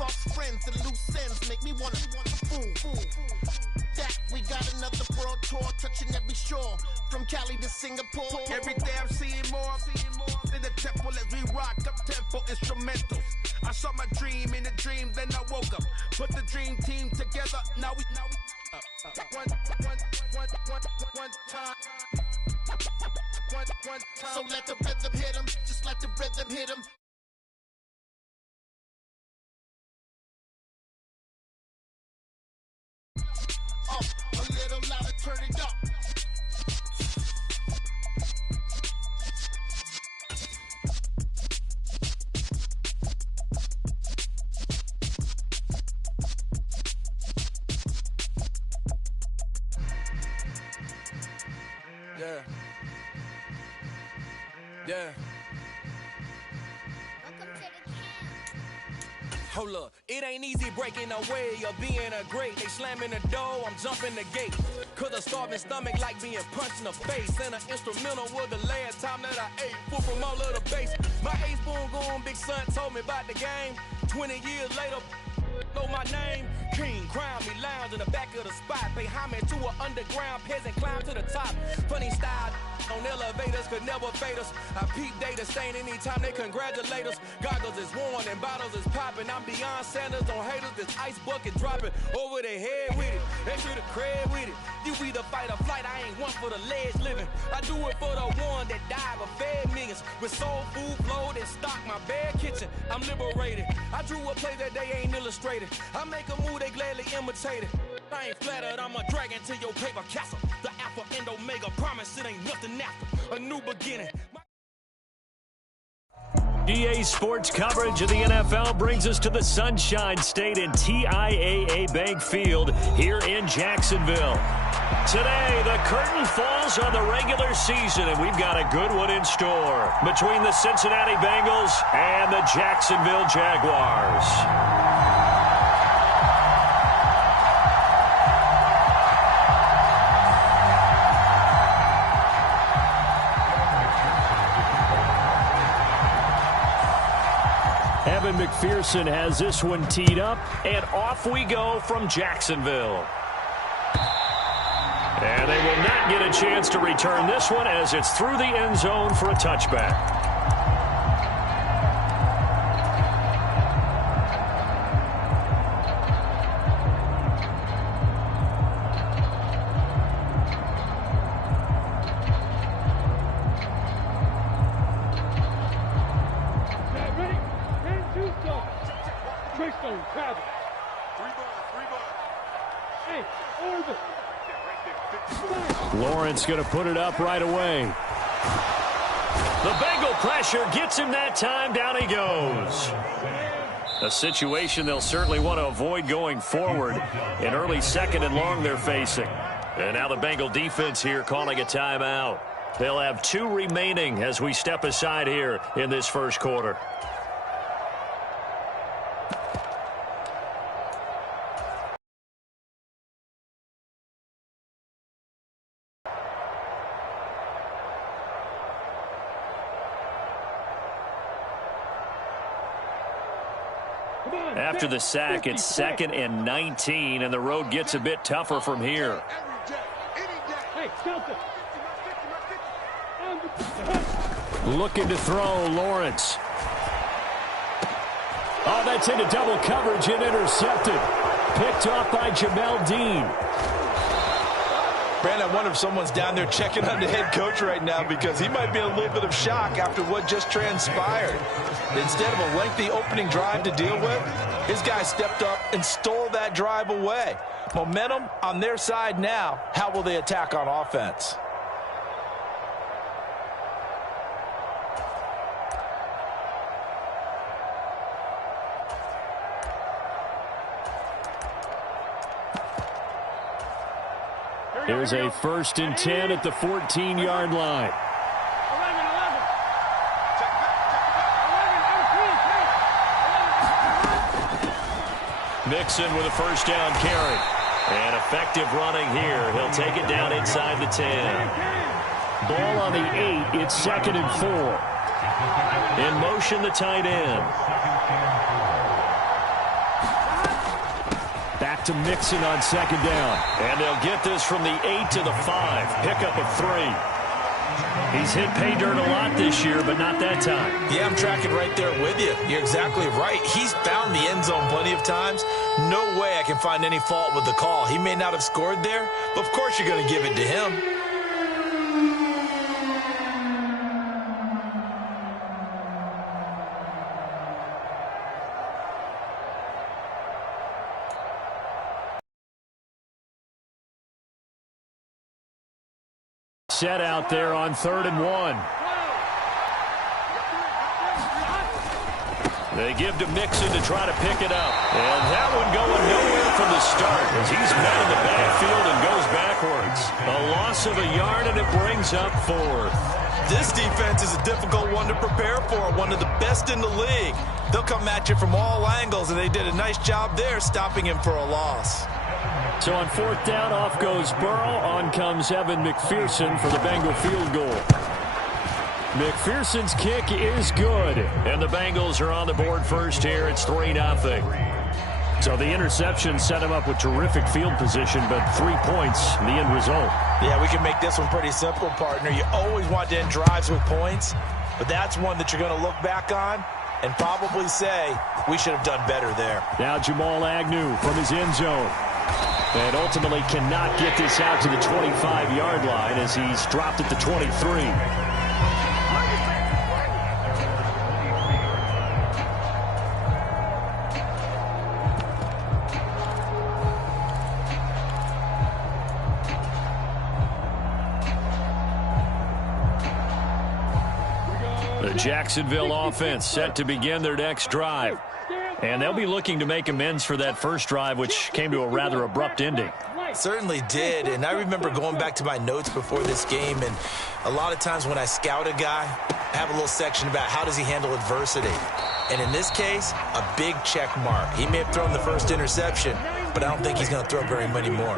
false friends and loose ends make me wanna fool. That we got another world tour touching every shore from Cali to Singapore. Every day I'm seeing more in the temple as we rock up tempo instrumentals. I saw my dream in a dream, then I woke up. Put the dream team together. Now we one time. So let the rhythm hit 'em, just let the rhythm hit 'em. A little louder, turn it up. Yeah. Yeah. Hold up, it ain't easy breaking away or being a great. They slamming the door, I'm jumping the gate. Cause a starving stomach like being punched in the face. And an instrumental was the last time that I ate food from all of the base. My ace boom goon, big son told me about the game. 20 years later, know my name. King, crown me, lounge in the back of the spot. Pay homage to an underground peasant, climb to the top. Funny style on elevators could never fade us. I peep data stain anytime they congratulate us. Goggles is worn and bottles is popping. I'm beyond Sanders on haters, this ice bucket dropping over their head with it. Extra the cred with it. You either fight or flight, I ain't one for the ledge living. I do it for the one that died but fed millions. With soul food flowed and stocked my bare kitchen. I'm liberated. I drew a play that they ain't illustrated. I make a move, they gladly imitate it. I ain't flattered, I'm a dragon to your paper castle. The Alpha and Omega promise it ain't nothing after. A new beginning. EA Sports coverage of the NFL brings us to the Sunshine State in TIAA Bank Field here in Jacksonville. Today, the curtain falls on the regular season, and we've got a good one in store between the Cincinnati Bengals and the Jacksonville Jaguars. Evan McPherson has this one teed up, and off we go from Jacksonville. And they will not get a chance to return this one as it's through the end zone for a touchback. Lawrence going to put it up right away. The Bengal pressure gets him that time. Down he goes. A situation they'll certainly want to avoid going forward. An early second and long they're facing. And now the Bengal defense here calling a timeout. They'll have 2 remaining as we step aside here in this first quarter. After the sack, it's 2nd and 19, and the road gets a bit tougher from here. Looking to throw, Lawrence. Oh, that's into double coverage and intercepted. Picked off by Jamel Dean. Brandon, I wonder if someone's down there checking on the head coach right now because he might be in a little bit of shock after what just transpired. Instead of a lengthy opening drive to deal with, his guy stepped up and stole that drive away. Momentum on their side now. How will they attack on offense? Here's a 1st and 10 at the 14-yard line. Mixon with a first down carry. And effective running here. He'll take it down inside the 10. Ball on the 8. It's 2nd and 4. In motion, the tight end. back to Mixon on second down. And they'll get this from the 8 to the 5. Pickup of 3. He's hit pay dirt a lot this year, but not that time. Yeah, I'm tracking right there with you. You're exactly right. He's found the end zone plenty of times. No way I can find any fault with the call. He may not have scored there, but of course you're going to give it to him. Set out there on 3rd and 1. They give to Mixon to try to pick it up. And that one going nowhere from the start as he's met in the backfield and goes backwards. A loss of a yard, and it brings up 4th. This defense is a difficult one to prepare for, one of the best in the league. They'll come at you from all angles, and they did a nice job there stopping him for a loss. So on 4th down, off goes Burrow. On comes Evan McPherson for the Bengal field goal. McPherson's kick is good. And the Bengals are on the board first here. It's 3-0. So the interception set him up with terrific field position, but 3 points, the end result. Yeah, we can make this one pretty simple, partner. You always want to end drives with points, but that's one that you're going to look back on and probably say, we should have done better there. Now Jamal Agnew from his end zone. And ultimately cannot get this out to the 25-yard line as he's dropped at the 23. The Jacksonville offense set to begin their next drive. And they'll be looking to make amends for that first drive, which came to a rather abrupt ending. Certainly did, and I remember going back to my notes before this game, and a lot of times when I scout a guy, I have a little section about how does he handle adversity. And in this case, a big check mark. He may have thrown the first interception, but I don't think he's going to throw very many more.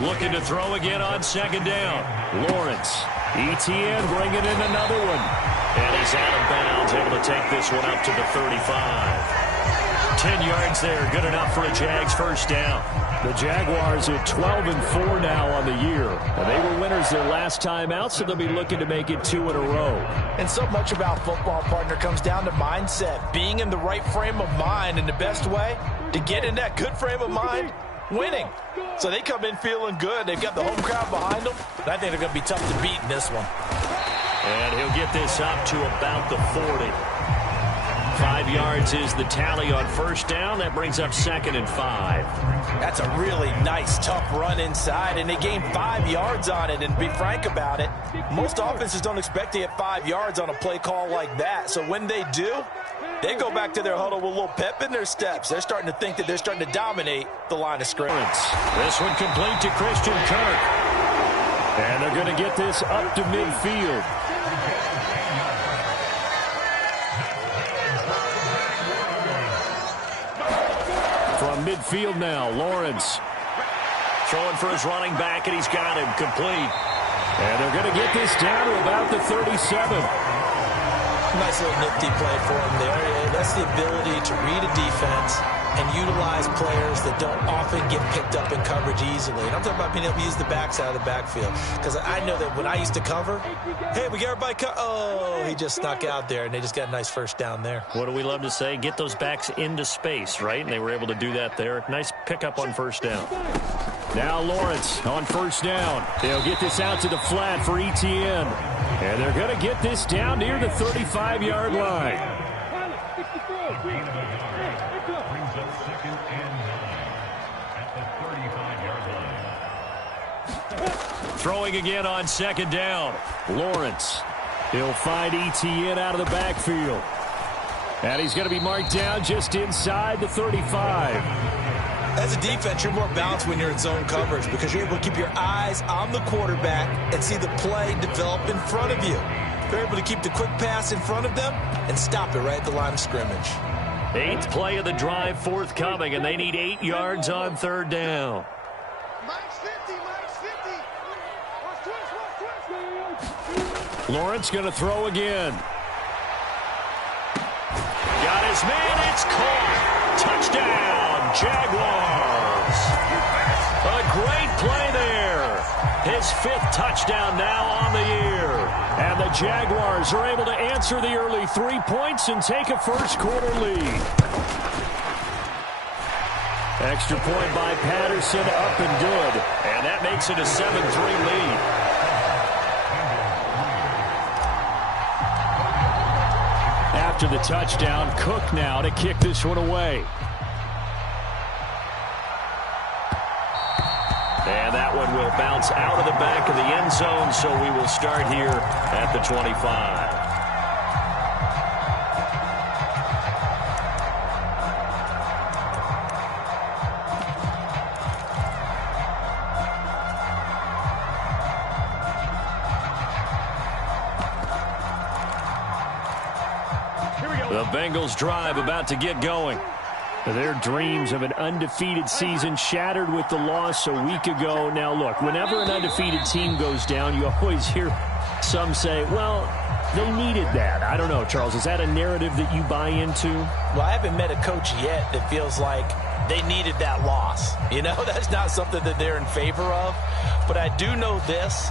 Looking to throw again on second down. Lawrence. ETN bringing in another one. And he's out of bounds, able to take this one up to the 35. 10 yards there, good enough for a Jags first down. The Jaguars at 12-4 now on the year. And they were winners their last time out, so they'll be looking to make it 2 in a row. And so much about football, partner, comes down to mindset. Being in the right frame of mind, and the best way to get in that good frame of mind, winning. So they come in feeling good. They've got the home crowd behind them. And I think they're going to be tough to beat in this one. And he'll get this up to about the 40. 5 yards is the tally on first down. That brings up 2nd and 5. That's a really nice, tough run inside, and they gained 5 yards on it. And to be frank about it, most offenses don't expect to get 5 yards on a play call like that. So when they do, they go back to their huddle with a little pep in their steps. They're starting to think that they're starting to dominate the line of scrimmage. This one complete to Christian Kirk. And they're going to get this up to midfield. From midfield now, Lawrence. Throwing for his running back, and he's got him complete. And they're going to get this down to about the 37. Nice little nifty play for him there. That's the ability to read a defense and utilize players that don't often get picked up in coverage easily. And I'm talking about being able to use the backs out of the backfield. Because I know that when I used to cover, hey, we got everybody oh, he just snuck out there, and they just got a nice first down there. What do we love to say? Get those backs into space, right? And they were able to do that there. Nice pickup on first down. Now Lawrence on first down. They'll get this out to the flat for ETN. And they're going to get this down near the 35-yard line. Throwing again on second down. Lawrence. He'll find ETN out of the backfield. And he's going to be marked down just inside the 35. As a defense, you're more balanced when you're in zone coverage because you're able to keep your eyes on the quarterback and see the play develop in front of you. You're able to keep the quick pass in front of them and stop it right at the line of scrimmage. 8th play of the drive forthcoming, and they need 8 yards on third down. Lawrence going to throw again. Got his man. It's caught. Touchdown, Jaguars. A great play there. His 5th touchdown now on the year. And the Jaguars are able to answer the early 3 points and take a first-quarter lead. Extra point by Patterson, up and good. And that makes it a 7-3 lead. After the touchdown, Cook now to kick this one away. And that one will bounce out of the back of the end zone, so we will start here at the 25. The Bengals drive about to get going. Their dreams of an undefeated season shattered with the loss a week ago. Now, look, whenever an undefeated team goes down, you always hear some say, well, they needed that. I don't know, Charles. Is that a narrative that you buy into? Well, I haven't met a coach yet that feels like they needed that loss. You know, that's not something that they're in favor of. But I do know this.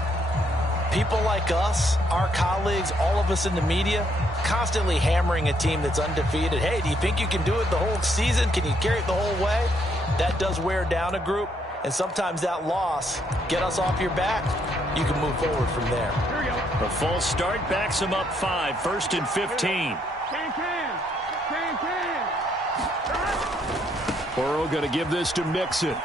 People like us, our colleagues, all of us in the media, constantly hammering a team that's undefeated. Hey, do you think you can do it the whole season? Can you carry it the whole way? That does wear down a group, and sometimes that loss, get us off your back, you can move forward from there. Here we go. The false start backs him up 5, 1st and 15. Burrow going to give this to Mixon.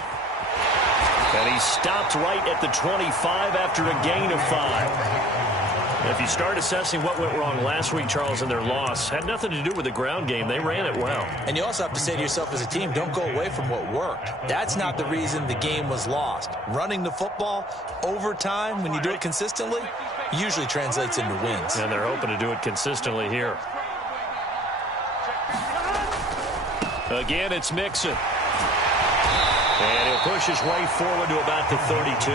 And he stopped right at the 25 after a gain of 5. If you start assessing what went wrong last week, Charles, in their loss, had nothing to do with the ground game. They ran it well. And you also have to say to yourself as a team, don't go away from what worked. That's not the reason the game was lost. Running the football over time, when you do it consistently, usually translates into wins. And they're hoping to do it consistently here. Again, it's Mixon. And he'll push his way forward to about the 32.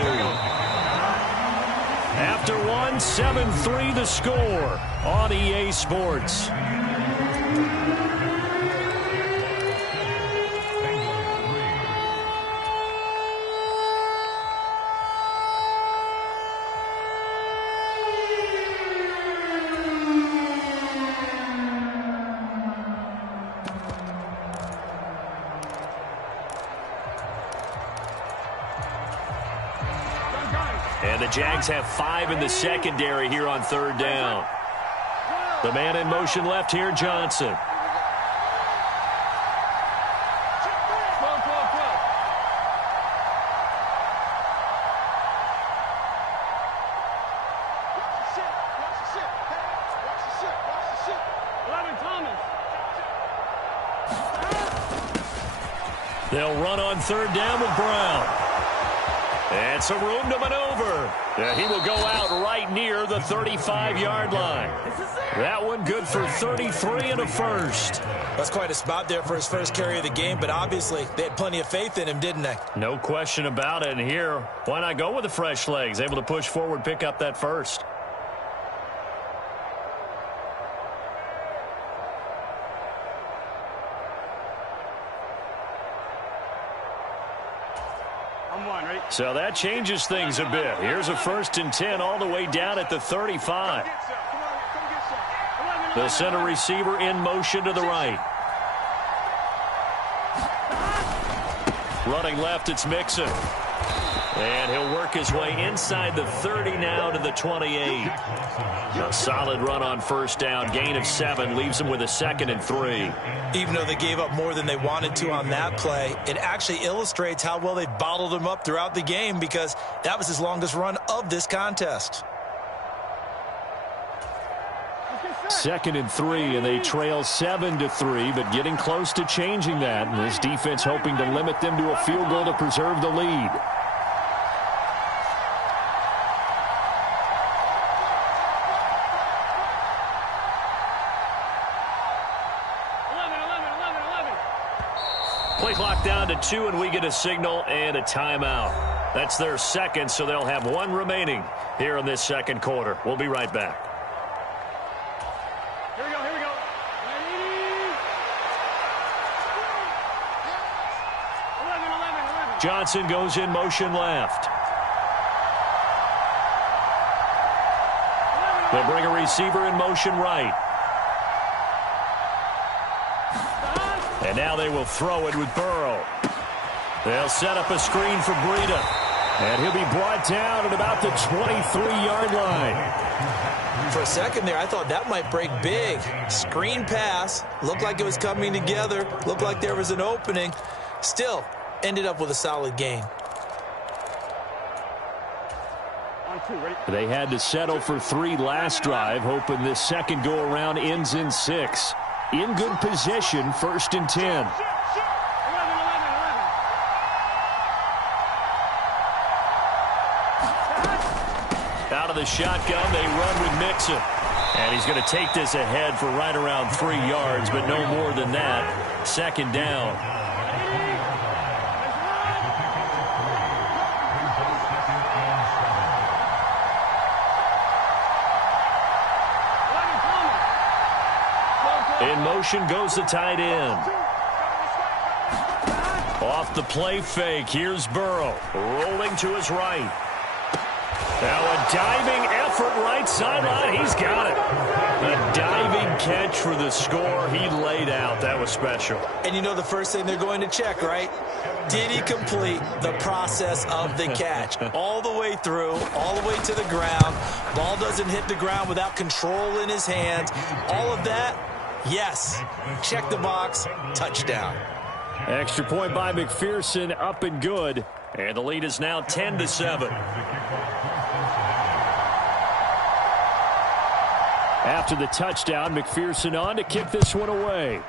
After 1, 7-3 the score on EA Sports. And the Jags have 5 in the secondary here on 3rd down. The man in motion left here, Johnson. They'll run on 3rd down with Brown. And some room to maneuver. He will go out right near the 35-yard line. That one good for 33 and a first. That's quite a spot there for his first carry of the game, but obviously they had plenty of faith in him, didn't they? No question about it. And here, why not go with the fresh legs? Able to push forward, pick up that first. So that changes things a bit. Here's a 1st and 10 all the way down at the 35. The center receiver in motion to the right. Running left, it's Mixon. And he'll work his way inside the 30 now to the 28. A solid run on 1st down. Gain of 7 leaves him with a 2nd and 3. Even though they gave up more than they wanted to on that play, it actually illustrates how well they bottled him up throughout the game, because that was his longest run of this contest. 2nd and 3, and they trail 7-3, but getting close to changing that. And this defense hoping to limit them to a field goal to preserve the lead. Play clock down to 2, and we get a signal and a timeout. That's their 2nd, so they'll have 1 remaining here in this 2nd quarter. We'll be right back. Here we go. Johnson goes in motion left. They'll bring a receiver in motion right. And now they will throw it with Burrow. They'll set up a screen for Breida. And he'll be brought down at about the 23-yard line. For a second there, I thought that might break big. Screen pass. Looked like it was coming together. Looked like there was an opening. Still, ended up with a solid gain. They had to settle for 3 last drive, hoping this second go-around ends in 6. In good position, 1st and 10. Out of the shotgun, they run with Mixon. And he's going to take this ahead for right around 3 yards, but no more than that. 2nd down. In motion goes the tight end. Off the play fake, here's Burrow. Rolling to his right. Now a diving effort right sideline. He's got it. A diving catch for the score. He laid out. That was special. And you know the first thing they're going to check, right? Did he complete the process of the catch? All the way through, all the way to the ground. Ball doesn't hit the ground without control in his hands. All of that, yes. Check the box. Touchdown. Extra point by McPherson, up and good. And the lead is now 10-7. After the touchdown, McPherson on to kick this one away.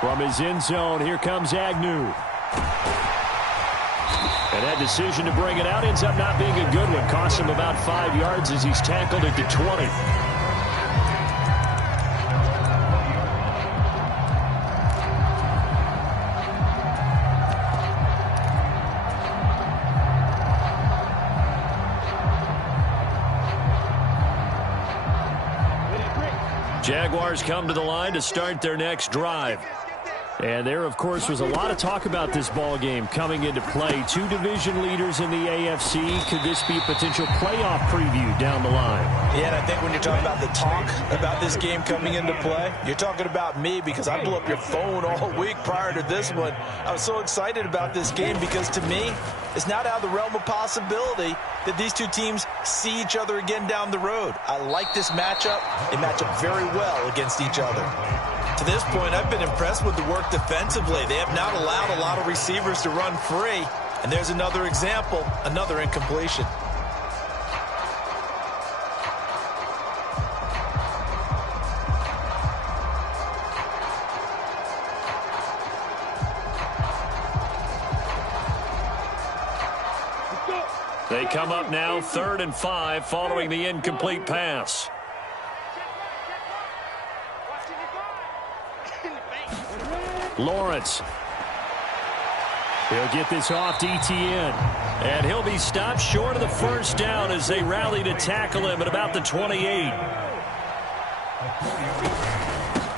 From his end zone, here comes Agnew. And that decision to bring it out ends up not being a good one. Costs him about 5 yards as he's tackled at the 20. Jaguars come to the line to start their next drive. And there, of course, was a lot of talk about this ball game coming into play. 2 division leaders in the AFC. Could this be a potential playoff preview down the line? Yeah, and I think when you're talking about the talk about this game coming into play, you're talking about me because I blew up your phone all week prior to this one. I was so excited about this game because, to me, it's not out of the realm of possibility that these two teams see each other again down the road. I like this matchup. They match up very well against each other. To this point, I've been impressed with the work defensively. They have not allowed a lot of receivers to run free. And there's another example, another incompletion. They come up now 3rd and 5 following the incomplete pass. Lawrence. He'll get this off to Etienne. And he'll be stopped short of the first down as they rally to tackle him at about the 28.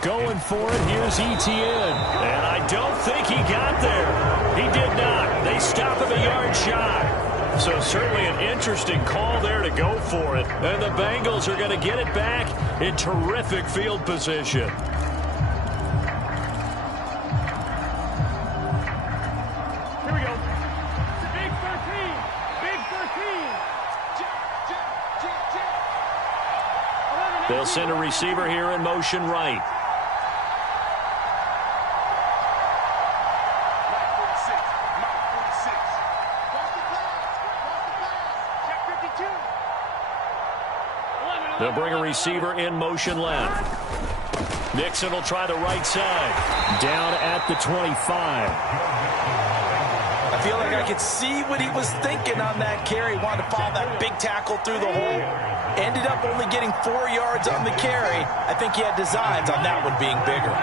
Going for it, here's Etienne. And I don't think he got there. He did not. They stop him a yard shy. So certainly an interesting call there to go for it. And the Bengals are going to get it back in terrific field position. They'll send a receiver here in motion right. They'll bring a receiver in motion left. Nixon will try the right side. Down at the 25. I feel like I could see what he was thinking on that carry. Wanted to follow that big tackle through the hole. Ended up only getting 4 yards on the carry. I think he had designs on that one being bigger.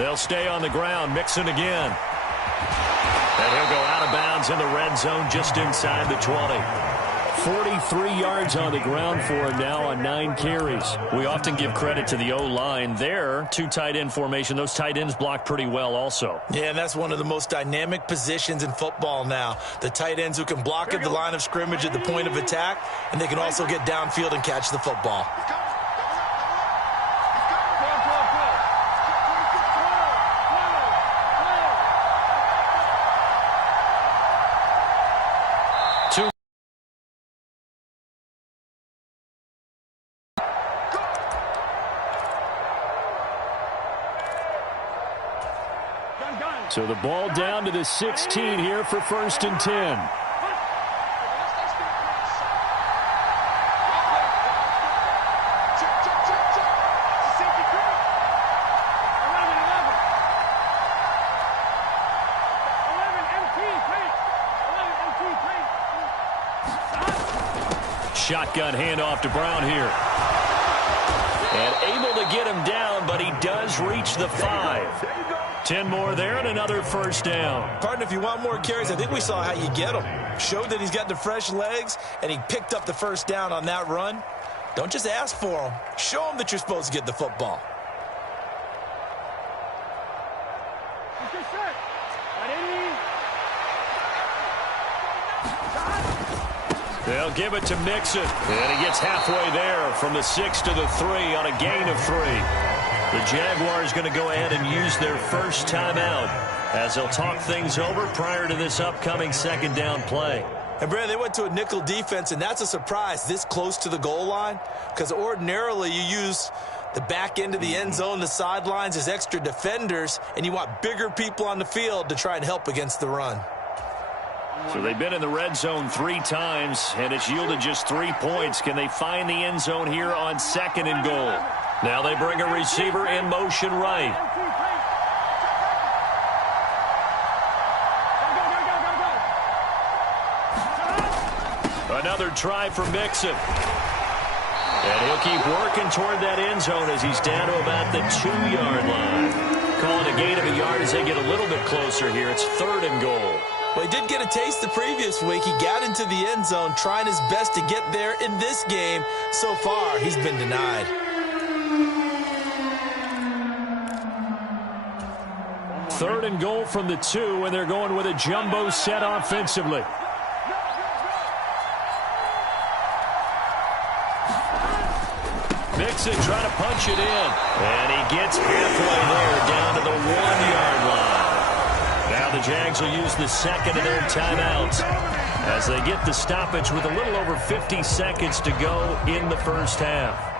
They'll stay on the ground. Mixon again. And he'll go out of bounds in the red zone just inside the 20. 43 yards on the ground for him now on 9 carries. We often give credit to the O-line there. 2 tight end formation. Those tight ends block pretty well also. Yeah, and that's one of the most dynamic positions in football now. The tight ends who can block at the line of scrimmage at the point of attack, and they can also get downfield and catch the football. So the ball down to the 16 here for 1st and 10. Shotgun handoff to Brown here. And able to get him down, but he does reach the 5. 10 more there and another 1st down. Partner, if you want more carries, I think we saw how you get him. Showed that he's got the fresh legs, and he picked up the 1st down on that run. Don't just ask for him. Show him that you're supposed to get the football. They'll give it to Mixon. And he gets halfway there from the 6 to the 3 on a gain of 3. The Jaguars going to go ahead and use their first timeout as they'll talk things over prior to this upcoming 2nd down play. And, Brandon, they went to a nickel defense, and that's a surprise this close to the goal line because ordinarily you use the back end of the end zone, the sidelines as extra defenders, and you want bigger people on the field to try and help against the run. So they've been in the red zone 3 times, and it's yielded just 3 points. Can they find the end zone here on 2nd and goal? Now they bring a receiver in motion right. Another try for Mixon. And he'll keep working toward that end zone as he's down to about the 2-yard line. Calling a gain of a yard as they get a little bit closer here. It's 3rd and goal. Well, he did get a taste the previous week. He got into the end zone trying his best to get there in this game. So far, he's been denied. 3rd and goal from the 2, and they're going with a jumbo set offensively. Mixon trying to punch it in. And he gets halfway there down to the 1-yard line. Now the Jags will use the 2nd of their timeouts as they get the stoppage with a little over 50 seconds to go in the first half.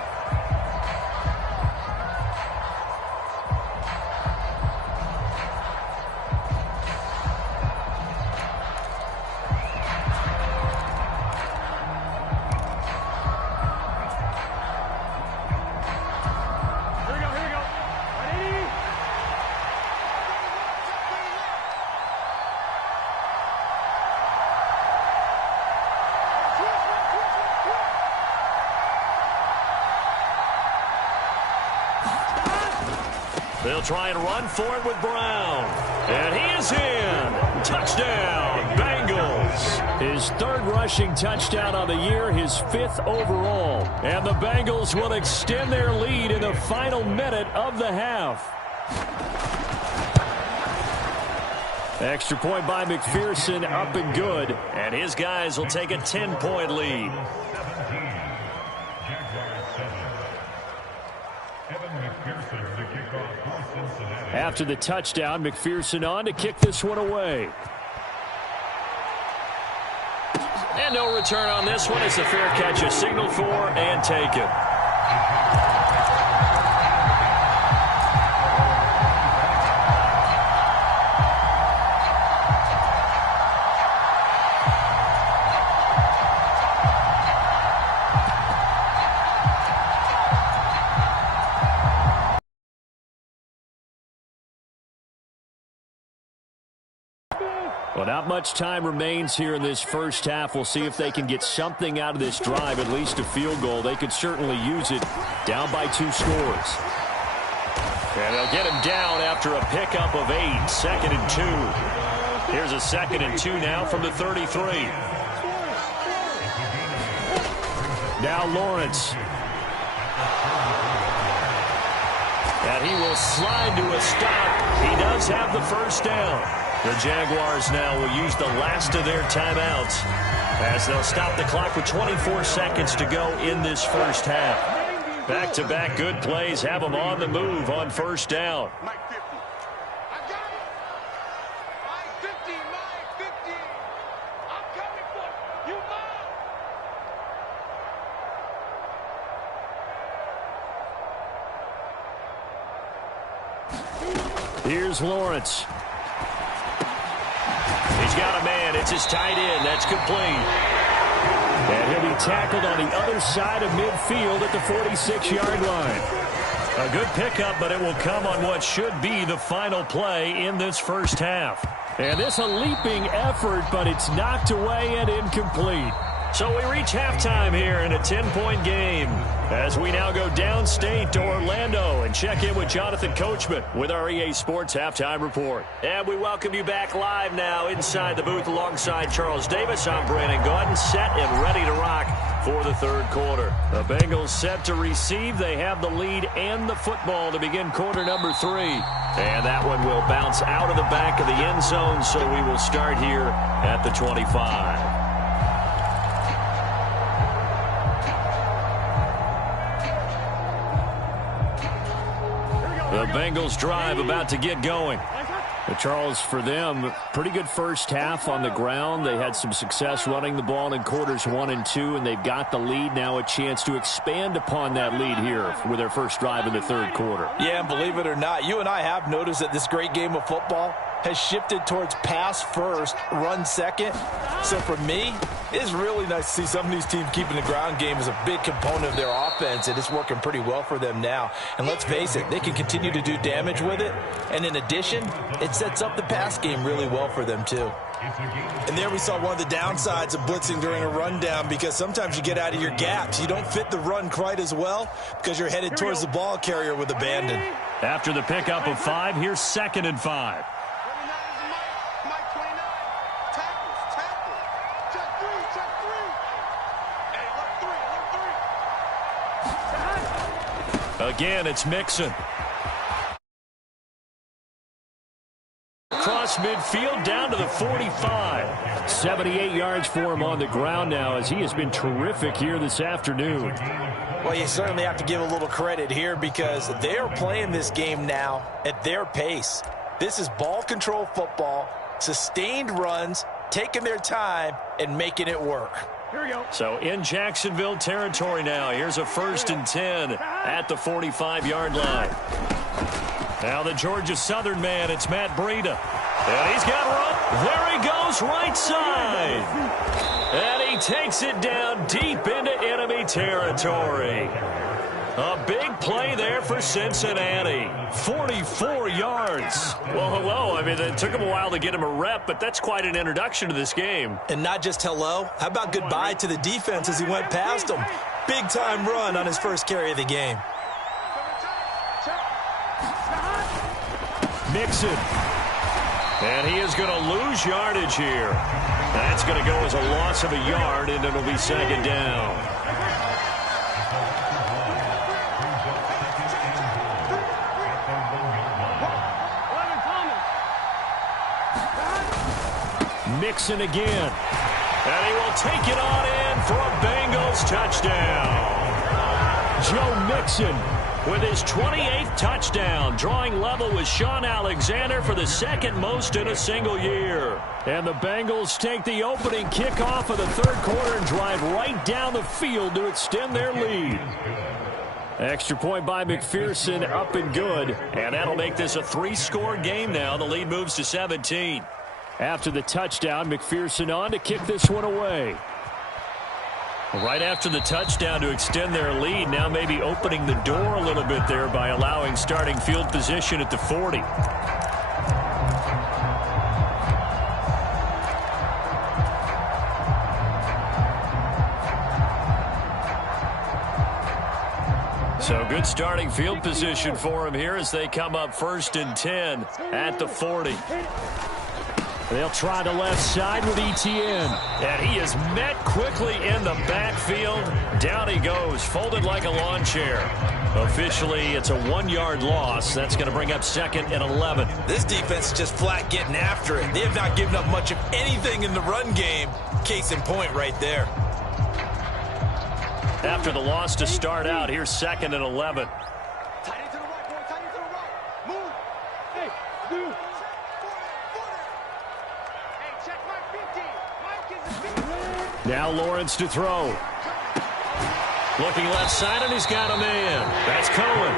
They'll try and run for it with Brown. And he is in. Touchdown, Bengals. His 3rd rushing touchdown on the year, his 5th overall. And the Bengals will extend their lead in the final minute of the half. Extra point by McPherson, up and good. And his guys will take a 10-point lead. After the touchdown, McPherson on to kick this one away. And no return on this one. It's a fair catch, a signal for and taken. Well, not much time remains here in this first half. We'll see if they can get something out of this drive, at least a field goal. They could certainly use it down by 2 scores. And they'll get him down after a pickup of 8, 2nd and 2. Here's a 2nd and 2 now from the 33. Now Lawrence. And he will slide to a stop. He does have the first down. The Jaguars now will use the last of their timeouts as they'll stop the clock with 24 seconds to go in this first half. Back-to-back good plays have them on the move on first down. Here's Lawrence. He's got a man. It's his tight end. That's complete. And he'll be tackled on the other side of midfield at the 46-yard line. A good pickup, but it will come on what should be the final play in this first half. And this a leaping effort, but it's knocked away and incomplete. So we reach halftime here in a 10-point game as we now go downstate to Orlando and check in with Jonathan Coachman with our EA Sports Halftime Report. And we welcome you back live now inside the booth alongside Charles Davis. I'm Brandon Gordon, set and ready to rock for the third quarter. The Bengals set to receive. They have the lead and the football to begin quarter number 3. And that one will bounce out of the back of the end zone, so we will start here at the 25. The Bengals drive about to get going. Charles, for them, pretty good first half on the ground. They had some success running the ball in quarters 1 and 2, and they've got the lead now, a chance to expand upon that lead here with their first drive in the third quarter. Yeah, and believe it or not, you and I have noticed that this great game of football has shifted towards pass first, run second. So for me, it's really nice to see some of these teams keeping the ground game as a big component of their offense, and it's working pretty well for them now. And let's face it, they can continue to do damage with it. And in addition, it sets up the pass game really well for them too. And there we saw one of the downsides of blitzing during a rundown, because sometimes you get out of your gaps. You don't fit the run quite as well because you're headed towards the ball carrier with abandon. After the pickup of 5, here's 2nd and 5. Again, it's Mixon. Across midfield down to the 45. 78 yards for him on the ground now, as he has been terrific here this afternoon. Well, you certainly have to give a little credit here because they are playing this game now at their pace. This is ball control football, sustained runs, taking their time, and making it work. Here we go. So in Jacksonville territory now. Here's a 1st and 10 at the 45-yard line. Now the Georgia Southern man, it's Matt Breida. And he's got run. There he goes, right side. And he takes it down deep into enemy territory. A big play there for Cincinnati. 44 yards. Well, hello. I mean, it took him a while to get him a rep, but that's quite an introduction to this game. And not just hello. How about goodbye to the defense as he went past him? Big-time run on his first carry of the game. Mixon. And he is going to lose yardage here. That's going to go as a loss of a yard, and it'll be 2nd down. Mixon again. And he will take it on in for a Bengals touchdown. Joe Mixon with his 28th touchdown, drawing level with Sean Alexander for the 2nd most in a single year. And the Bengals take the opening kickoff of the third quarter and drive right down the field to extend their lead. Extra point by McPherson, up and good. And that'll make this a 3-score game now. The lead moves to 17. After the touchdown, McPherson on to kick this one away. Right after the touchdown to extend their lead, now maybe opening the door a little bit there by allowing starting field position at the 40. So good starting field position for him here as they come up 1st and 10 at the 40. They'll try the left side with Etienne. And he is met quickly in the backfield. Down he goes, folded like a lawn chair. Officially, it's a 1-yard loss. That's going to bring up 2nd and 11. This defense is just flat getting after it. They have not given up much of anything in the run game. Case in point right there. After the loss to start out, here's 2nd and 11. Now Lawrence to throw. Looking left side, and he's got a man. That's Cohen.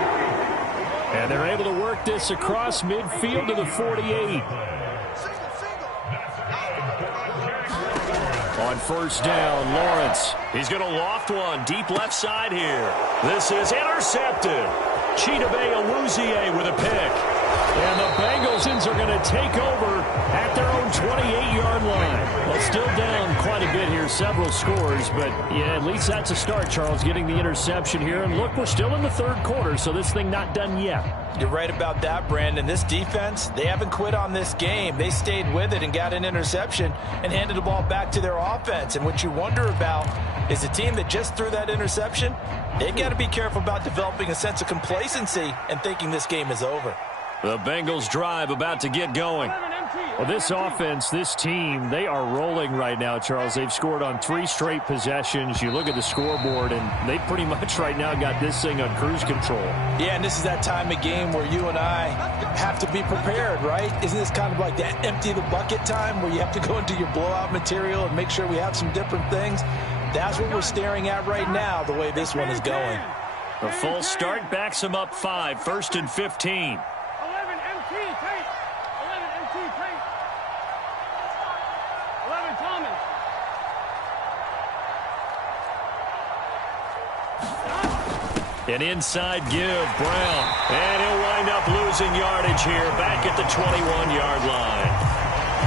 And they're able to work this across midfield to the 48. On first down, Lawrence. He's going to loft one deep left side here. This is intercepted. Chidobe Awuzie with a pick. And the Bengals are going to take over at their own 28-yard line. Well, still down quite a bit here, several scores, but yeah, at least that's a start, Charles, getting the interception here. And look, we're still in the third quarter, so this thing not done yet. You're right about that, Brandon. This defense, they haven't quit on this game. They stayed with it and got an interception and handed the ball back to their offense. And what you wonder about is the team that just threw that interception, they've got to be careful about developing a sense of complacency and thinking this game is over. The Bengals drive about to get going. Well, this offense, this team, they are rolling right now, Charles. They've scored on 3 straight possessions. You look at the scoreboard, and they pretty much right now got this thing on cruise control. Yeah, and this is that time of game where you and I have to be prepared, right? Isn't this kind of like that empty the bucket time where you have to go into your blowout material and make sure we have some different things? That's what we're staring at right now, the way this one is going. A full start backs them up 5, 1st and 15. An inside give, Brown. And he'll wind up losing yardage here back at the 21-yard line.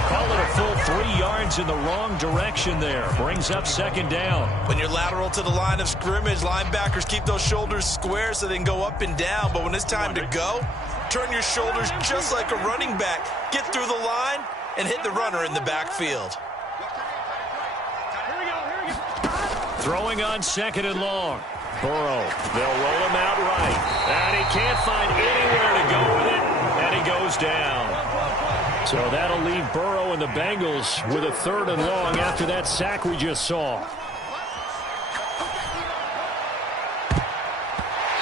Call it a full 3 yards in the wrong direction there. Brings up 2nd down. When you're lateral to the line of scrimmage, linebackers keep those shoulders square so they can go up and down. But when it's time to go, turn your shoulders just like a running back. Get through the line and hit the runner in the backfield. Throwing on 2nd and long. Burrow, they'll roll him out right. And he can't find anywhere to go with it, and he goes down. So that'll leave Burrow and the Bengals with a 3rd and long after that sack we just saw.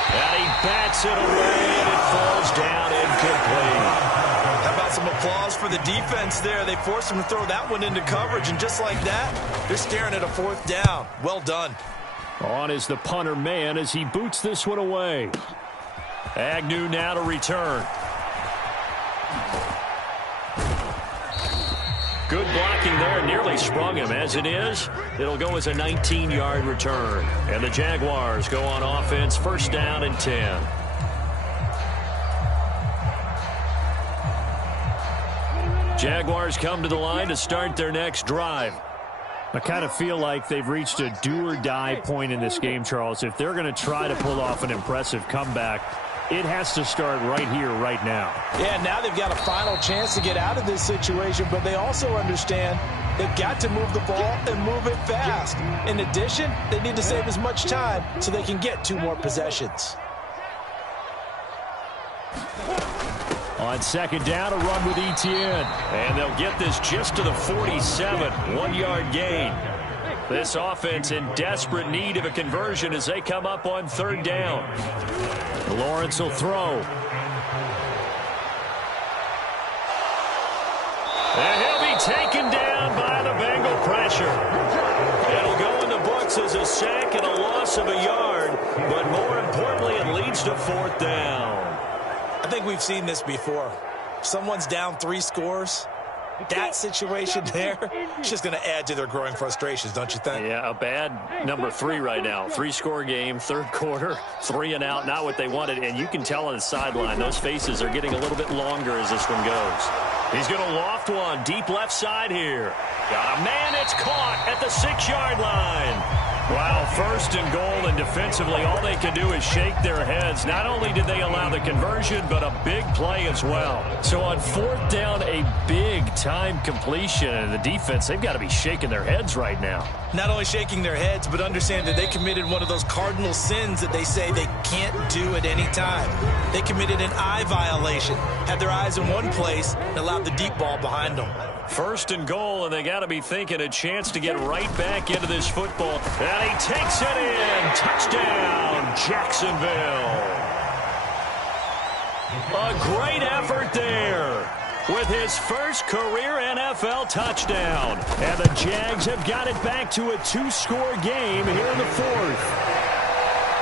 And he bats it away, and it falls down incomplete. How about some applause for the defense there? They forced him to throw that one into coverage, and just like that, they're staring at a 4th down. Well done. On is the punter man as he boots this one away. Agnew now to return. Good blocking there. Nearly sprung him. As it is, it'll go as a 19-yard return. And the Jaguars go on offense, 1st down and 10. Jaguars come to the line to start their next drive. I kind of feel like they've reached a do-or-die point in this game, Charles. If they're going to try to pull off an impressive comeback, it has to start right here, right now. Yeah, now they've got a final chance to get out of this situation, but they also understand they've got to move the ball and move it fast. In addition, they need to save as much time so they can get 2 more possessions. On 2nd down, a run with Etienne. And they'll get this just to the 47, 1-yard gain. This offense in desperate need of a conversion as they come up on 3rd down. Lawrence will throw. And he'll be taken down by the Bengal pressure. It'll go in the books as a sack and a loss of a yard, but more importantly, it leads to 4th down. I think we've seen this before. Someone's down 3 scores. That situation there is just going to add to their growing frustrations, don't you think? Yeah, a bad number 3 right now. 3-score game, 3rd quarter, 3 and out, not what they wanted. And you can tell on the sideline, those faces are getting a little bit longer as this one goes. He's going to loft one deep left side here. Got a man, it's caught at the 6-yard line. Wow, first and goal, and defensively, all they can do is shake their heads. Not only did they allow the conversion, but a big play as well. So on fourth down, a big-time completion. And the defense, they've got to be shaking their heads right now. Not only shaking their heads, but understand that they committed one of those cardinal sins that they say they can't do at any time. They committed an eye violation, had their eyes in one place, and allowed the deep ball behind them. First and goal, and they got to be thinking a chance to get right back into this football. And he takes it in. Touchdown, Jacksonville. A great effort there with his first career NFL touchdown. And the Jags have got it back to a 2-score game here in the fourth.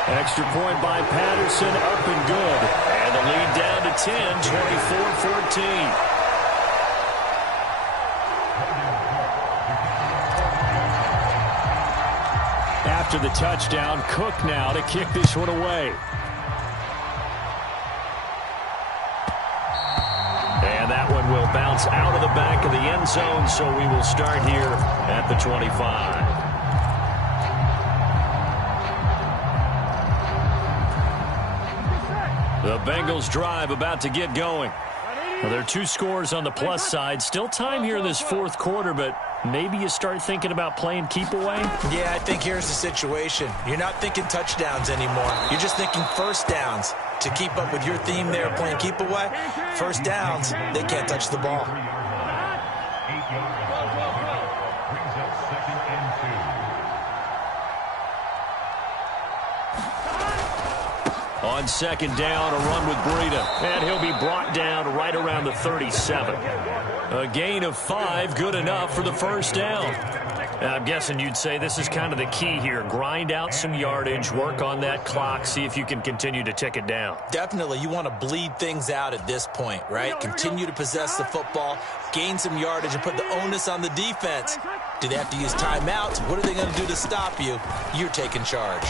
Extra point by Patterson, up and good. And the lead down to 10, 24-14. After the touchdown, Cook now to kick this one away. And that one will bounce out of the back of the end zone, so we will start here at the 25. The Bengals drive about to get going. Well, there are 2 scores on the plus side. Still time here in this fourth quarter, but maybe you start thinking about playing keep away? Yeah, I think here's the situation. You're not thinking touchdowns anymore. You're just thinking first downs. To keep up with your theme there, playing keep away, first downs, they can't touch the ball. On second down, a run with Breida. And he'll be brought down right around the 37. A gain of 5, good enough for the first down. I'm guessing you'd say this is kind of the key here. Grind out some yardage, work on that clock, see if you can continue to tick it down. Definitely. You want to bleed things out at this point, right? Continue to possess the football, gain some yardage, and put the onus on the defense. Do they have to use timeouts? What are they going to do to stop you? You're taking charge.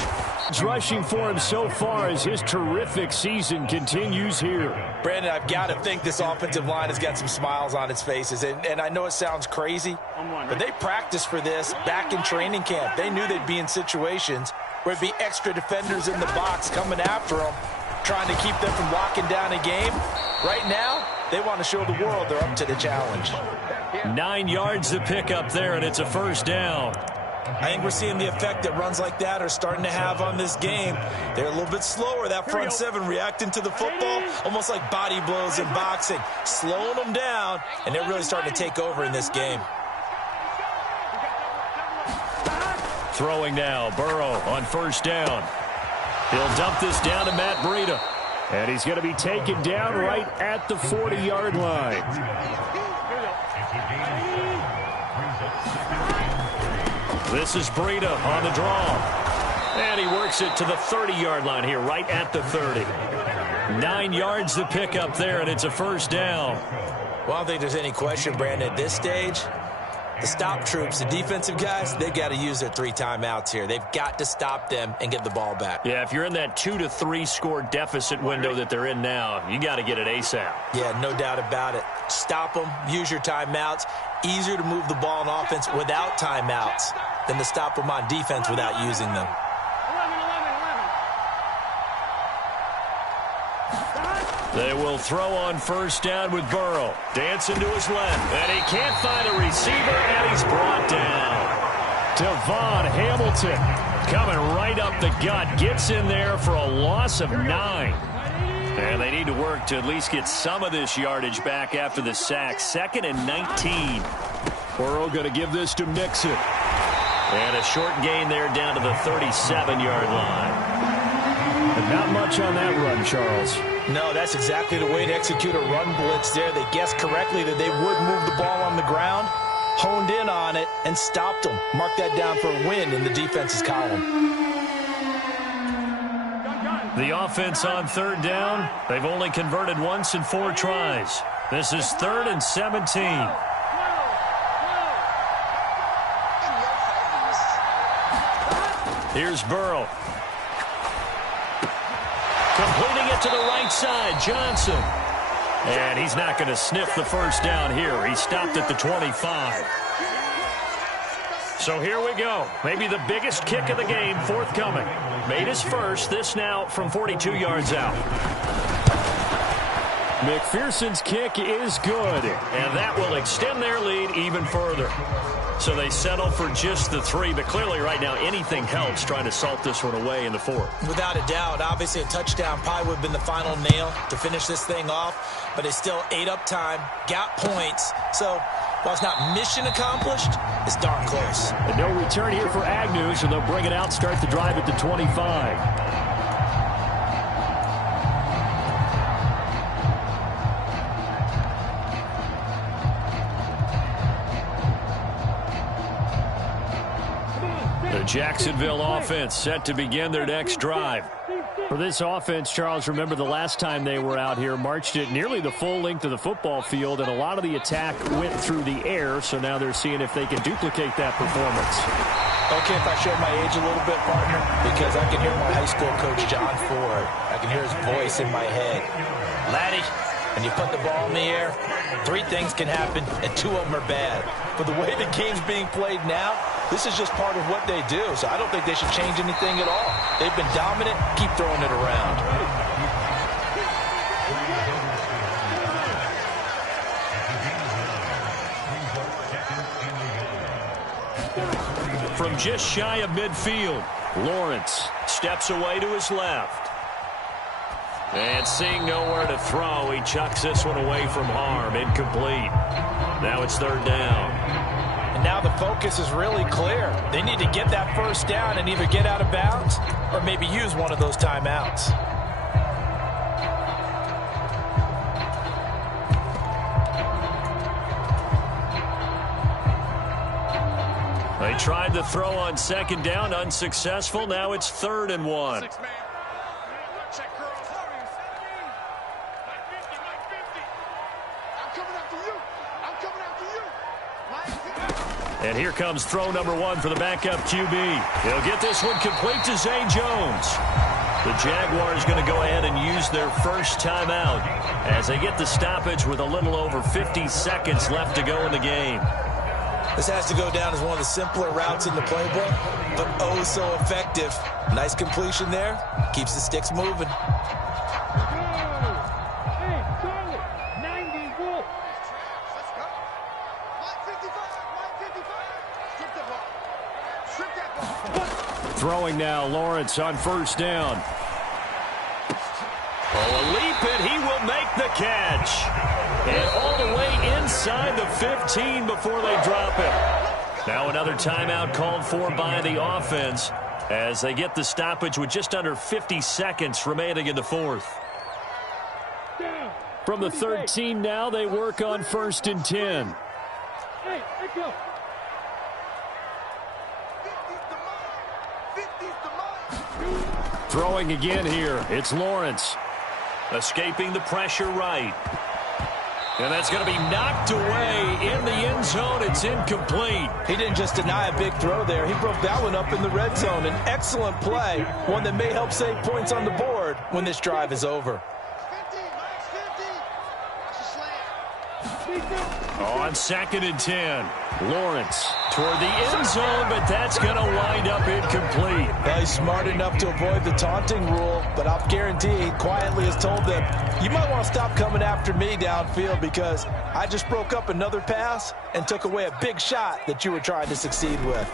Rushing for him so far as his terrific season continues here. Brandon, I've got to think this offensive line has got some smiles on its faces. And I know it sounds crazy, but they practiced for this back in training camp. They knew they'd be in situations where it'd be extra defenders in the box coming after them, trying to keep them from locking down a game. Right now, they want to show the world they're up to the challenge. 9 yards to pick up there, and it's a first down. I think we're seeing the effect that runs like that are starting to have on this game. They're a little bit slower, that front seven, reacting to the football, almost like body blows in boxing, slowing them down, and they're really starting to take over in this game. Throwing now, Burrow on first down. He'll dump this down to Matt Breida. And he's going to be taken down right at the 40-yard line. This is Breida on the draw. And he works it to the 30-yard line here, right at the 30. 9 yards to pick up there, and it's a first down. Well, I don't think there's any question, Brandon, at this stage. The stop troops, the defensive guys, they've got to use their 3 timeouts here. They've got to stop them and get the ball back. Yeah, if you're in that 2 to 3 score deficit window that they're in now, you got to get it ASAP. Yeah, no doubt about it. Stop them, use your timeouts. Easier to move the ball on offense without timeouts than to stop them on defense without using them. They will throw on first down with Burrow. Dancing to his left. And he can't find a receiver, and he's brought down. Devon Hamilton coming right up the gut. Gets in there for a loss of 9. And they need to work to at least get some of this yardage back after the sack. 2nd and 19. Burrow going to give this to Mixon. And a short gain there down to the 37-yard line. And not much on that run, Charles. No, that's exactly the way to execute a run blitz there. They guessed correctly that they would move the ball on the ground, honed in on it, and stopped them. Mark that down for a win in the defense's column. The offense on third down, they've only converted once in 4 tries. This is 3rd and 17. Here's Burrow. Completing it to the right side, Johnson. And he's not going to sniff the first down here. He stopped at the 25. So here we go. Maybe the biggest kick of the game forthcoming. Made his first. This now from 42 yards out. McPherson's kick is good, and that will extend their lead even further. So they settle for just the 3, but clearly right now anything helps trying to salt this one away in the 4th. Without a doubt, obviously a touchdown probably would have been the final nail to finish this thing off, but it's still ate up time, got points, so while it's not mission accomplished, it's darn close. And no return here for Agnew, so they'll bring it out, start the drive at the 25. The Jacksonville offense set to begin their next drive. For this offense, Charles, remember the last time they were out here, marched it nearly the full length of the football field, and a lot of the attack went through the air, so now they're seeing if they can duplicate that performance. Okay, if I show my age a little bit, partner, because I can hear my high school coach, John Ford. I can hear his voice in my head. Laddie, when you put the ball in the air, 3 things can happen, and 2 of them are bad. But the way the game's being played now, this is just part of what they do, so I don't think they should change anything at all. They've been dominant. Keep throwing it around. From just shy of midfield, Lawrence steps away to his left. And seeing nowhere to throw, he chucks this one away from harm. Incomplete. Now it's 3rd down. And now the focus is really clear. They need to get that first down and either get out of bounds or maybe use one of those timeouts. They tried to throw on 2nd down, unsuccessful. Now it's 3rd and 1. And here comes throw number 1 for the backup QB. He'll get this one complete to Zay Jones. The Jaguars going to go ahead and use their first timeout as they get the stoppage with a little over 50 seconds left to go in the game. This has to go down as one of the simpler routes in the playbook, but oh so effective. Nice completion there. Keeps the sticks moving. Throwing now, Lawrence on 1st down. Oh, a leap, and he will make the catch. And all the way inside the 15 before they drop it. Now another timeout called for by the offense as they get the stoppage with just under 50 seconds remaining in the 4th. From the 13 now, they work on 1st and 10. Hey, let's go. Throwing again here. It's Lawrence. Escaping the pressure right. And that's going to be knocked away in the end zone. It's incomplete. He didn't just deny a big throw there. He broke that one up in the red zone. An excellent play. One that may help save points on the board when this drive is over. On 2nd and 10. Lawrence toward the end zone, but that's going to wind up incomplete. Well, he's smart enough to avoid the taunting rule, but I'll guarantee he quietly has told them, you might want to stop coming after me downfield because I just broke up another pass and took away a big shot that you were trying to succeed with.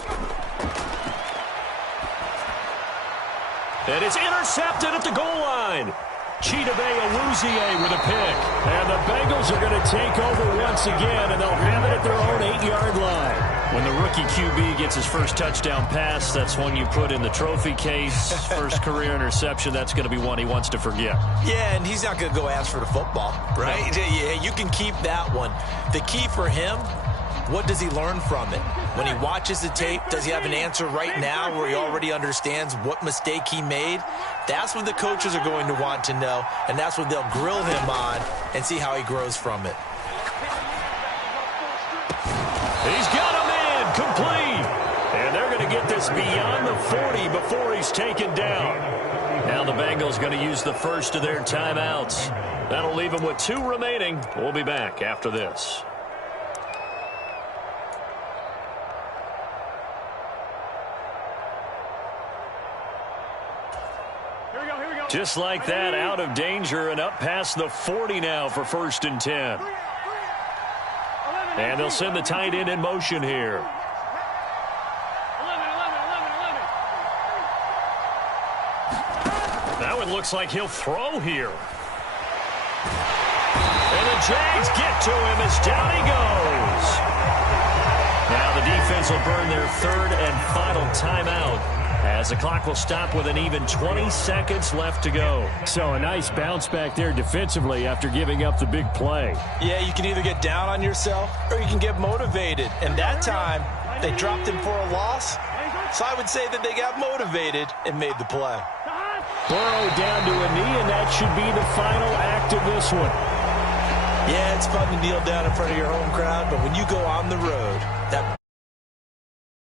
And it's intercepted at the goal line. Chidobe Awuzie with a pick. And the Bengals are going to take over once again, and they'll have it at their own 8-yard line. When the rookie QB gets his first touchdown pass, that's one you put in the trophy case. First career interception, that's going to be one he wants to forget. Yeah, and he's not going to go ask for the football, right? No. Yeah, you can keep that one. The key for him, what does he learn from it? When he watches the tape, does he have an answer right now where he already understands what mistake he made? That's what the coaches are going to want to know, and that's what they'll grill him on and see how he grows from it. He's got him in, complete. And they're going to get this beyond the 40 before he's taken down. Now the Bengals going to use the first of their timeouts. That'll leave them with 2 remaining. We'll be back after this. Just like that, out of danger and up past the 40 now for 1st and 10. And they'll send the tight end in motion here. Now it looks like he'll throw here. And the Jags get to him as down he goes. Now the defense will burn their 3rd and final timeout as the clock will stop with an even 20 seconds left to go. So a nice bounce back there defensively after giving up the big play. Yeah, you can either get down on yourself or you can get motivated. And that time, they dropped him for a loss. So I would say that they got motivated and made the play. Burrow down to a knee, and that should be the final act of this one. Yeah, it's fun to kneel down in front of your home crowd, but when you go on the road, that